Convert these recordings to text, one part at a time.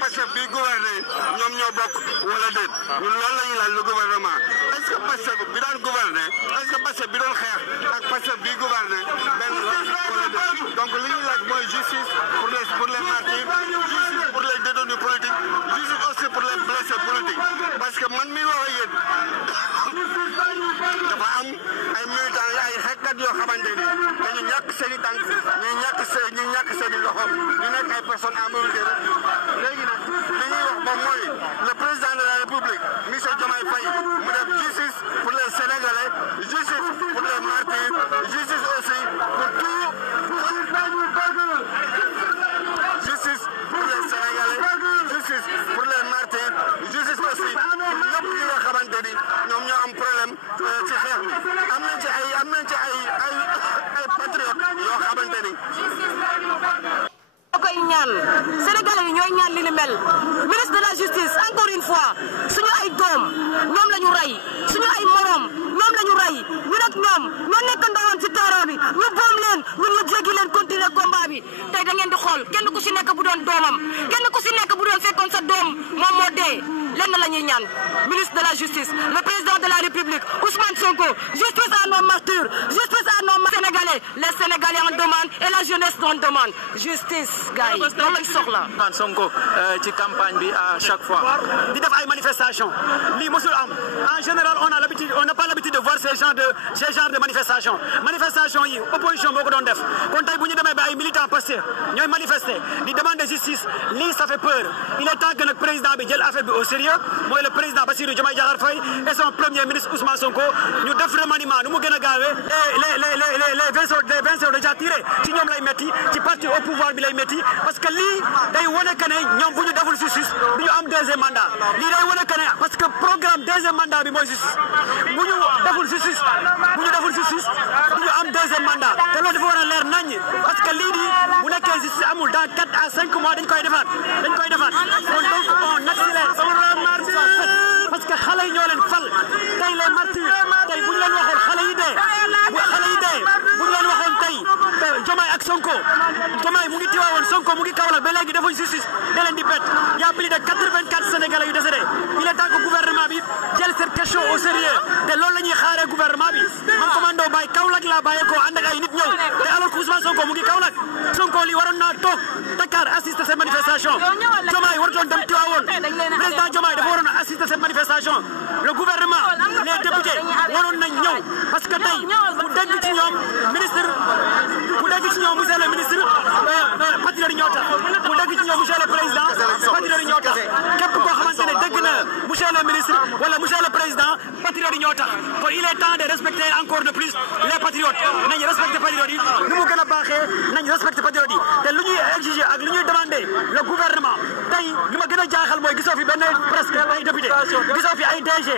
Pastef bi gouverné ñoom ñoo bokk wala déet ñun loolu la ñuy laaj le gouvernement est-ce que Pastef bi daan gouverné est-ce que Pastef bi doon xeex ak Pastef bi gouverné benn la wala déet donc li ñuy laaj mooy justice pour les martyrs justice pour les détenus politiques justice aussi pour les blessés politiques parce que man mi wax ak yéen dafa am ay militants ay xeexkat yoo xamante ni dañu ñàkk seen i tànk ñu ñàkk seen i loxo ñu nekk ay personnes en mobilité léegi nag li ñuy wax moom mooy le président de la République monsieur Diomaye Faye mu def justice pour les Sénégalais justice pour les martyrs justice aussi pour tout justice pour les Sénégalais justice pour les martyrs justice aussi pour ñëpp ñi nga xamante ni ñoom ñoo am problème ci xeex bi am nañ ci ay patriotes yoo xamante ni. koy ñaan Sénégalais yi ñooy ñaan li ni mel ministre de la justice encore une fois suñu ay doom ñoom la ñu rey suñu ay morom ñoom la ñu rey ñun ak ñoom ñoo nekk ndawoon ci terrain bi ñu boom leen ñun ñu jéggi leen continuer combat bi tey da ngeen di xool kenn ku si nekk bu doon doomam kenn ku si nekk bu doon fekkoon sa doom moom moo dee lenn la ñuy ñaan ministre de la justice le président de la République Ousmane Sonko justice à nos martyrs justice à nos Sénégalais les Sénégalais en demandent et la jeunesse en demande justice gars yi loolu lañ soxla. Ousmane Sonko ci campagne bi à chaque fois di def ay manifestations lii mosul am en général on n'a pas l'habitude de voir ces genres de manifestation yi opposition moo ko doon def kon tey bu ñu demee ba ay militants Pastef ñooy manifester di demander justice lii ça fait peur il est temps que nag président bi jël affaire bi au sérieux mooy le président Bassirou Diomaye Diakhar Faye et son premier ministre Ousmane Sonko ñu def remaniement nu mu gën a gaawee les vingt déjà tiré ci ñoom lay metti ci parti au pouvoir bi lay metti parce que lii day wane que ne ñoom bu ñu deful justice du ñu am deuxième mandat lii day wane que ne parce que programme deuxième mandat bi mooy justice bu ñu deful justice du ñu am deuxième mandat te loolu dafa war a leer naññ parce que lii di bu nekkee justice amul dans 4 à 5 mois dañ koy defaat kon donc on accélère parce que xale yi ñoo leen fal tey les martyrs tey bu ñu leen waxoon xale yi dee bu ñu leen waxoon tey Diomaye ak Sonko Diomaye mu ngi Tivaouane Sonko mu ngi Kaolack ba léegi defuñ justice da leen di bett y a plus de 84 Sénégalais yu décédé il est temps que gouvernement bi jël cette question au sérieux te loolu la ñuy xaaree gouvernement bi man commando Baye Kaolack laa bàyyeekoo ànd ak ay nit ñëw te alors que Ousmane Sonko mu ngi Kaolack Sonko li waroon naa toog Dakar assister cette manifestation Diomaye warutoon dem Tivaouane président Diomaye dafa waroon a assister cette manifestation le gouvernement les députés waroon nañ ñëw parce que tey ku dégg ci ñoom ministre monsieur le ministre patriote ñoo tax ku dégg ci ñoom monsieur le président patriote ñoo tax képp koo xamante ne dégg na monsieur le ministre wala monsieur le président patriote ñoo tax kon il est temps de respecter encore de plus les patriotes nañ respecter patriotes yi nu mu gën a baaxee nañ respecter patriotes yi te lu ñuy exiger ak lu ñuy demander le gouvernement tey li ma gën a jaaxal mooy gisoo fi benn presque ay député gisoo fi ay DG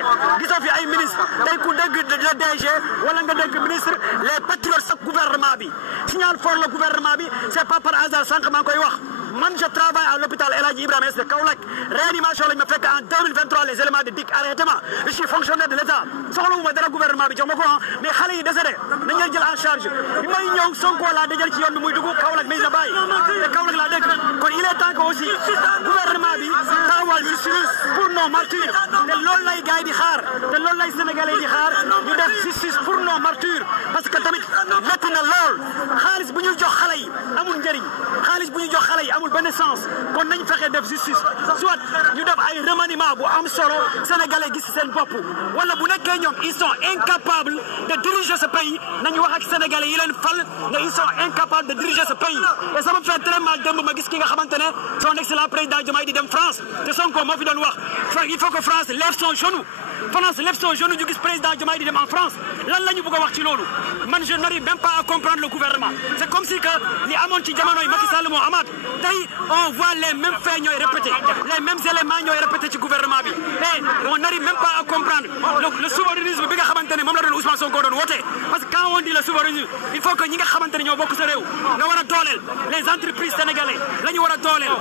gisoo fi ay ministre tey ku dégg le DG wala nga dégg ministre les patriotes sa gouvernement bi signal fort le gouvernement bi c'est pas par hasard sànq maa ngi koy wax man je travaille à l'hôpital El Hadji Ibrahima Niass de Kaolack réanimation lañ ma fekk en 2023 les éléments de DIC arrêté ma je suis fonctionnaire de l'État soxlawuma dara gouvernement bi jox ma ko mais xale yi décédé nañ leen jël en charge bi may ñëw Sonko laa dajal ci yoon bi muy dugg Kaolack Medina Baye te Kaolack laa dégg kon il est temps que aussi gouvernement bi taxawal justice pour nos martyrs te loolu lay gars yi di xaar te loolu lay sénégalais di xaar ñu def justice pour nos martyrs parce que tamit métti na lool xaalis bu ñu jox xale yi amul njëriñ xaalis bu ñu jox xale yi amul benn sens kon nañ fexe def justice soit ñu def ay remaniement bu am solo sénégalais gis seen bopp wala bu nekkee ñoom ils sont incapables de diriger ce pays nañu wax ak sénégalais yi leen fal ne ils sont incapables de diriger ce pays et ça me fait très mal démb ma gis ki nga xamante ne son excellent président Diomaye di dem France te Sonko moo fi doon wax il faut que France lève son genou France lève son genou ñu gis président Diomaye di dem en France lan la ñu bëgg a wax ci loolu man je n'arrive même pas à comprendre le gouvernement c'est comme si que li amoon ci jamonoy Macky Sall moo amaat tey on voit les mêmes faits ñooy répétés les mêmes éléments ñooy répétés ci gouvernement bi et on n'arrive même pas à comprendre le souverainisme bi nga xamante ne moom la doon Ousmane Sonko doon woote parce que quand on dit le souverainisme il faut que ñi nga xamante ne ñoo bokk sa réew nga war a dooleel les entreprises sénégalais la ñu war a dooleel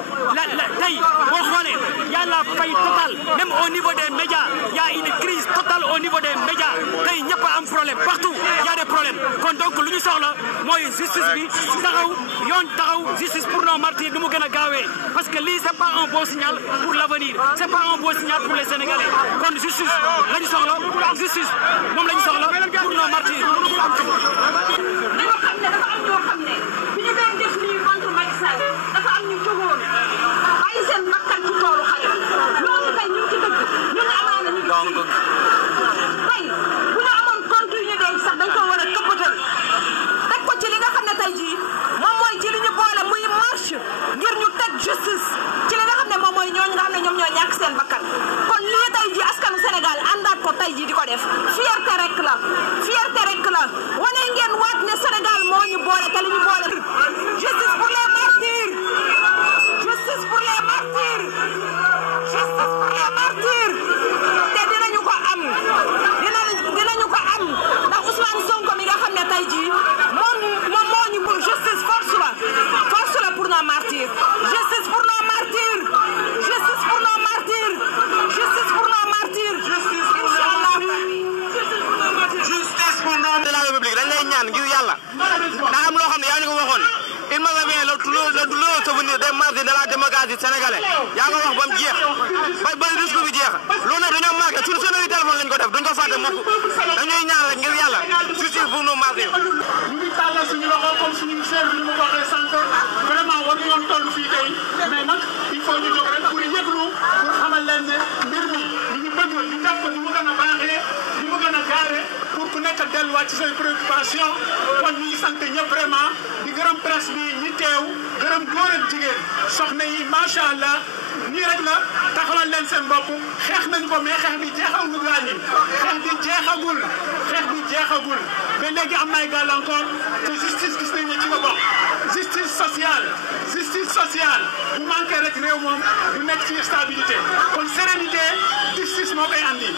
tey boo xoolee y a la faillite totale même au niveau des médias y a une une crise totale au niveau des médias tey ñëpp a am problème partout il y a des problèmes kon donc lu ñu soxla mooy justice bi taxaw yoon taxaw justice pour nos martyrs nu mu gën a gaawee parce que lii c'est pas un bon signal pour l'avenir c'est pas un bon signal pour les Sénégalais kon justice la ñu soxla justice moom la ñu soxla pour nos martyrs. dañoo xam ne dafa am ñoo xam ne bi ñu doon def lii contre Macky Sall dafa am ñu jógoon bàyyi seen bakkan ci toolu xale ñooñu tey ñu ngi ci dëgg ñun amaana ñu ngi tey bu ñu amoon compte yu ñu denc sax dañ ko war a këppatal teg ko ci li nga xam ne tey jii moom mooy ci li ñu boole muy marche ngir ñu teg justice ci li nga xam ne moom mooy ñooñu nga xam ne ñoom ñoo ñàkk seen bakkan kon lii tey jii askanu Sénégal àndaat ko tey jii di ko def fierté rek la wane ngeen waat ne Sénégal moo ñu boole te li ñu boole justice pour les martyrs justice pour les martyrs justice pour les martyrs te dinañu ko am dinañu ko am ndax Ousmane Sonko mi nga xam ne tey jii moom moo ñu pour justice force la pour nos martyrs justice pour nos martyrs justice pour nos martyrs justice pour nos martyrs inchallah justice pour nos de la République dañ lay ñaan ngir yàlla daa am loo xam ne yaa ñu ko waxoon il me revient le souvenir des martyrs de la démocratie sénégalaise yaa ko wax ba mu jeex ba discours bi jeex loolu nag dañoo marqué sur seen téléphone lañ ko def duñ ko fàtte mukk dañuy ñaan rek ngir yàlla justice pour nos martyrs. ñu ngi tàllal suñu loxo comme suñu chef bi ni ma ko waxee sànq vraiment war nañoo toll fii tey mais nag il faut ñu jóg rek pour yëglu pour xamal leen ne mbir mi ñu bëgg ñu def ko ni mu gën a baaxee ni mu gën a gaawee pour ku nekk delluwaat ci say préoccupation kon ñu ngi sant ñëpp vraiment di gërëm presse bi ñi teew gërëm góor ak jigéen soxna yi macha allah nii rek la taxawal leen seen bopp xeex nañu ko mais xeex bi jeexagul gaañi xeex bi jeexagul ba léegi am na ay gàllankoor te justice gis nañu ne ci la bokk justice sociale bu manqué rek réew moom du nekk ci stabilité kon sérénité justice moo koy andi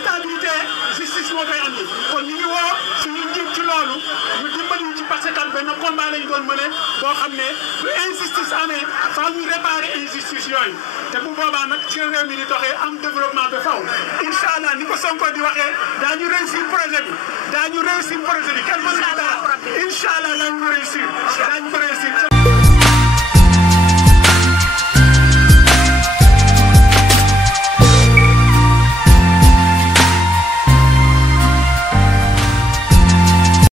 stabilité justice moo koy andi kon ñu ngi woo suñu njiit ci loolu ñu dimbali ñu ci parce que benn combat lañu doon mëne boo xam ne bu injustice amee faaw ñu réparer injustice yooyu te bu boobaa nag ci réew mi di doxee am développement de faw incha allah ni ko Sonko di waxee daañu réussir projet bi kenn mënu ci dara incha allah daañu réussir